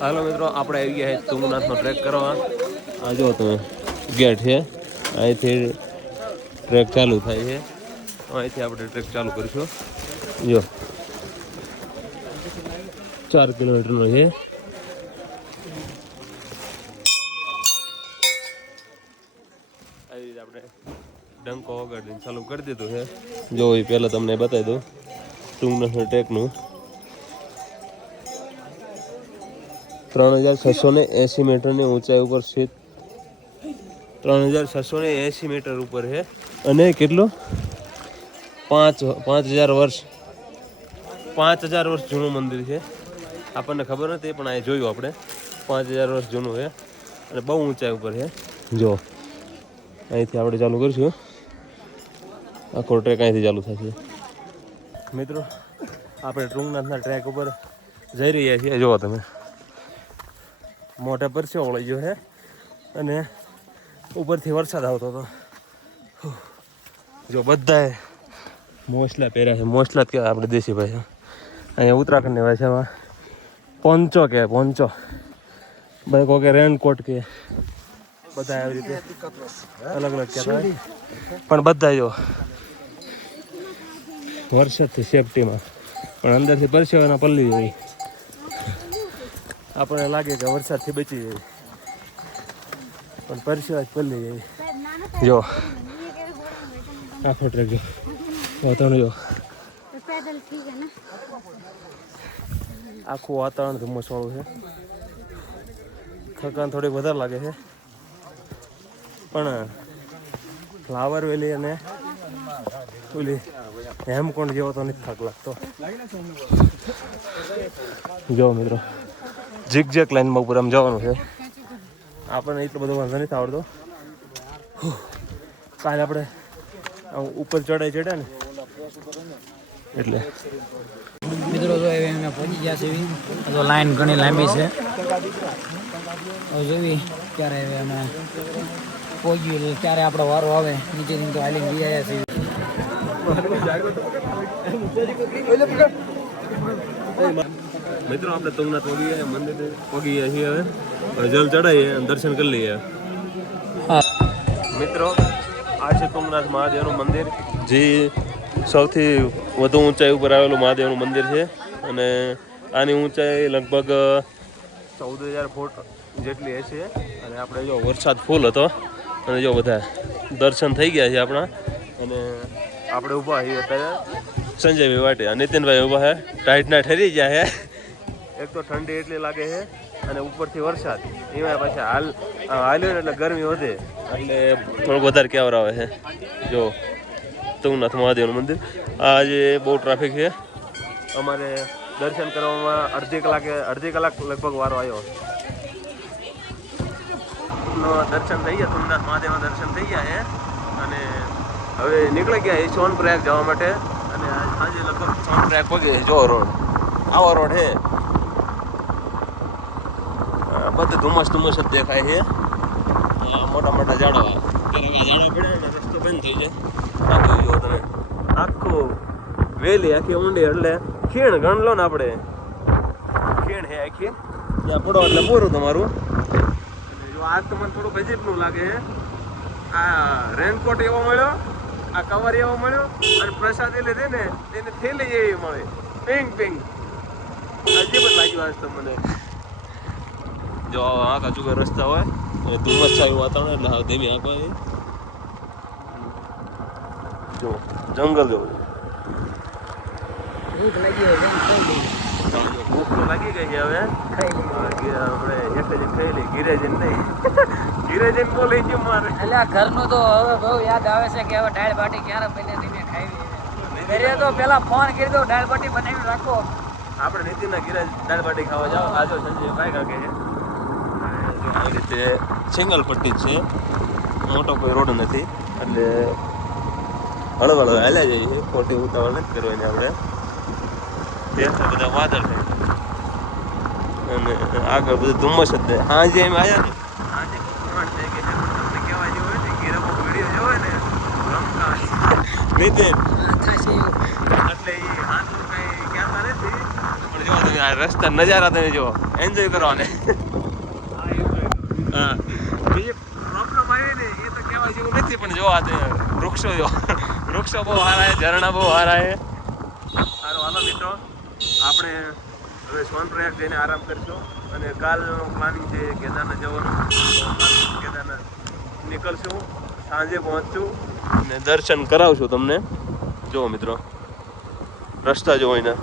હાલો મિત્રો, આપણે આવી ગયા છે તુંગનાથનો ટ્રેક કરવા. આ જો તમે ગેટ છે, અહીંથી ટ્રેક ચાલુ થાય છે. અહીંથી આપણે ટ્રેક ચાલુ કરીશું. જો 4 કિલોમીટરનો છે. આવી રીતે આપણે ડંકો વગાડીને ચાલુ કરી દીધું છે. જો એ પહેલાં તમને બતાવી દઉં તુંગનાથના ટ્રેકનું. 3680 મીટરની ઊંચાઈ ઉપર સ્થિત 3680 મીટર ઉપર છે. અને કેટલું 5000 વર્ષ જૂનું મંદિર છે. આપણને ખબર નથી પણ અહીં જોયું આપણે 5000 વર્ષ જૂનું છે અને બહુ ઊંચાઈ ઉપર છે. જો અહીંથી આપણે ચાલુ કરીશું. આખો ટ્રેક અહીંથી ચાલુ થશે. મિત્રો, આપણે તુંગનાથના ટ્રેક ઉપર જઈ રહ્યા છીએ. જુઓ તમે, મોઢા પર છે ઓળી ગયો છે અને ઉપરથી વરસાદ આવતો હતો. જો બધાએ મોસલા પહેર્યા છે. મોસલા જ કહેવાય આપણે દેશી ભાષા. અહીંયા ઉત્તરાખંડની ભાષામાં પોન્ચો કે પોન્ચો, બધા કોઈ કે રેનકોટ કે, બધા આવી રીતે અલગ અલગ કહેતા હોય. પણ બધા જો વરસાદથી સેફટીમાં, પણ અંદરથી પરસેવાના પલ્લી જાય. આપણને લાગે કે વરસાદથી બચી જાય પણ પરસેવા જ પલ્લી જાય. જો આખો ટ્રેક જો વાતાવરણ જો આખું વાતાવરણ ધુમ્મસવાળું છે. થકાન થોડી વધારે લાગે છે પણ ફ્લાવર વેલી અને ઓલી હેમકુંડ જેવો તો નથી થાક લાગતો. જો મિત્રો, ઝિગઝેગ લાઈનમાં ઉપર આમ જવાનું છે. આપણને એટલો બધો વાંધો નથી આવડતો. કાલે આપણે ઉપર ચડ્યા ને એટલે મિત્રો જો અમે પહોંચી ગયા છીએ. તો લાઈન ઘણી લાંબી છે. જોવી ક્યારે અમે પહોંચ્યું, ક્યારે આપણો વારો આવે. નીચેથી તો હાલી લઈ આવ્યા છીએ. મિત્રો, આપણે તુંગનાથ મંદિર પગી ગયા છીએ. હવે જલ ચડાવીએ અને દર્શન કરી લઈએ. મિત્રો, આ છે તુંગનાથ મહાદેવનું મંદિર, જે સૌથી વધુ ઊંચાઈ ઉપર આવેલું મહાદેવનું મંદિર છે. અને આની ઊંચાઈ લગભગ 14000 ફૂટ જેટલી હશે. અને આપણે જો વરસાદ ફૂલ હતો અને જો બધા દર્શન થઈ ગયા છે આપણા. અને આપણે ઊભા છીએ અત્યારે સંજયભાઈ વાટે, નીતિનભાઈ ઊભા છે. ટાઈટના ઠરી ગયા છે. એક તો ઠંડી એટલી લાગે છે અને ઉપરથી વરસાદ, એમાં પાછા હાલ્યો ને એટલે ગરમી વધે, એટલે થોડુંક વધારે કેવર આવે છે. જો તુંગનાથ મહાદેવનું મંદિર. આજે બહુ ટ્રાફિક છે. અમારે દર્શન કરવામાં અડધી કલાક લગભગ વારો આવ્યો. દર્શન થઈ ગયા, તુંગનાથ મહાદેવના દર્શન થઈ ગયા છે અને હવે નીકળી ગયા એ સોનપ્રયાગ જવા માટે. અને આજે લગભગ સોનપ્રયાગ પગે. જો રોડ આવો રોડ છે, બધું ધુમ્મસ જ દેખાય છે. મોટા મોટા ઝાડવા પડ્યા અને રસ્તો બંધ થઈ જાય. આખું જો તમે, આખું વેલી આખી ઊંડી, એટલે ખીણ ગણ લો ને આપણે. ખીણ છે આખી, ત્યાં પડો એટલે પૂરું તમારું. જો આજ તો મને થોડુંક અજીબનું લાગે છે. આ રેનકોટ એવો મળ્યો, આ કવર એવો મળ્યો અને પ્રસાદી લીધી ને એને થેલી એવી મળે, પિંક. અજીબ જ લાગ્યું આજ તો મને. જો આખા ચૂકા રસ્તા હોય અને ધુમ્મસ છાયું વાતાવરણ, એટલે હા ધીમી આંખો. જો જંગલ જો ભૂખ તો લાગી ગઈ છે. હવે આપણે એક જ ખાઈ લઈએ. ઘીરે જઈને નહીં, ઘીરે જઈને બોલી ગયું મારે. એટલે આ ઘરનું તો હવે બહુ યાદ આવે છે કે હવે દાળ બાટી ક્યારે બને ધીમે ખાવી. ઘરે તો પેલા ફોન કરી દો, દાળ બાટી બનાવી રાખો. આપણે નીતિનના ઘીરે દાળ બાટી ખાવા જાઓ. આજો સંજય ભાઈ કાકે છે. આવી રીતે સિંગલ પટ્ટી જ છે, મોટો કોઈ રોડ નથી, એટલે હળવળ હાલ્યા જઈએ. ખોટી ઉતાવળ નથી કરવાની આપણે. ત્યાં બધા વાદળ છે અને આગળ બધું ધુમ્મસ જ છે. હાજે એમ આવ્યા ને, આજે પ્રમાણ છે કે તમને કહેવાય જેવું હોય ને, ઘેરામાં વિડીયો જોવે ને રમતા નીતિન, એટલે એ હાથનું કંઈ કહેતા નથી પણ પણ જો તમે આ રસ્તા નજારા તમે જો એન્જોય કરો ને હા બીજી પ્રોબ્લેમ આવી ને એ તો કહેવા જેવું નથી પણ જો આ વૃક્ષો જો વૃક્ષો બહુ સારા છે ઝરણા બહુ સારા છે સારું હાલો મિત્રો આપણે હવે સોનપ્રયાગ જઈને આરામ કરીશું અને કાલનું પ્લાનિંગ છે કેદારનાથ જવાનું તો કાલ કેદારનાથ નીકળશું સાંજે પહોંચશું અને દર્શન કરાવશું તમને જુઓ મિત્રો રસ્તા જોવો એના